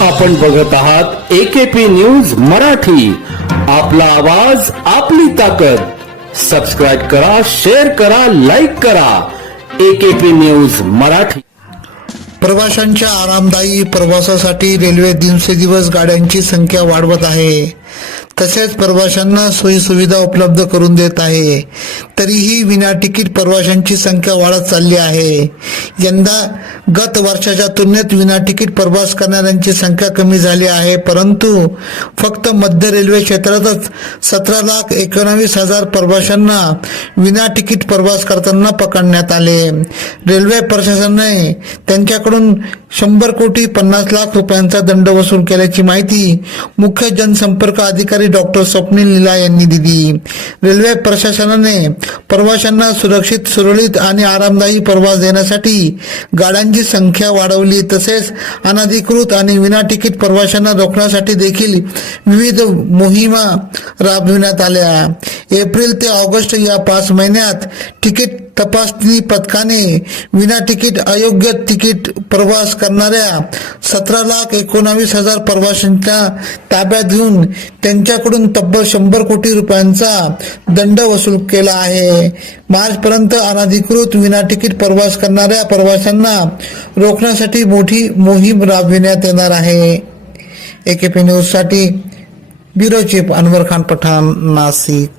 आपण बघत आहात एकेपी न्यूज मराठी. आपला आवाज आपली ताकद. सबस्क्राईब करा शेअर करा लाईक करा. A K P news Marathi. प्रवाशांच्या आरामदायी प्रवासासाठी रेल्वे दिवसेदिवस गाड्यांची संख्या वाढवत आहे. तसेच प्रवाशांना सोयीसुविधा उपलब्ध करून देत आहे. तरीही विना तिकीट प्रवाशांची संख्या वाढत चालली आहे. यंदा गत वर्षाच्या तुलनेत विना तिकीट प्रवास करणाऱ्यांची संख्या कमी झाली आहे. परंतु फक्त मध्य रेल्वे क्षेत्रातच सतरा लाख एकोणावीस हजार प्रवाशांना विना तिकीट प्रवास करताना पकडण्यात आले. रेल्वे प्रशासनाने त्यांच्याकडून शंभर कोटी पन्नास लाख रुपयांचा दंड वसूल केल्याची माहिती मुख्य जनसंपर्क अधिकारी डॉक्टर स्वप्नील लीला यांनी दिली. रेल्वे प्रशासनाने प्रवाशांना सुरक्षित सुरळीत आणि आरामदायी प्रवास देण्यासाठी गाड्यांची संख्या वाढवली. तसेच अनधिकृत आणि विना तिकीट प्रवाशांना रोखण्यासाठी देखील विविध मोहिमा राबविण्यात आल्या. एप्रिल ते ऑगस्ट या पाच महिन्यात तिकीट तपासणी पथकाने विना तिकीट अयोग्य तिकीट प्रवास करणाऱ्या सतरा लाख एकोणावीस हजार प्रवाशांच्या ताब्यात घेऊन त्यांच्याकडून तब्बल शंभर कोटी रुपयांचा दंड वसूल केला आहे. मार्चपर्यंत अनधिकृत विना तिकीट प्रवास करणाऱ्या प्रवाशांना रोखण्यासाठी मोठी मोहीम राबविण्यात येणार आहे. एकेपी न्यूजसाठी ब्युरो चीफ अनवर खान पठाण नाशिक.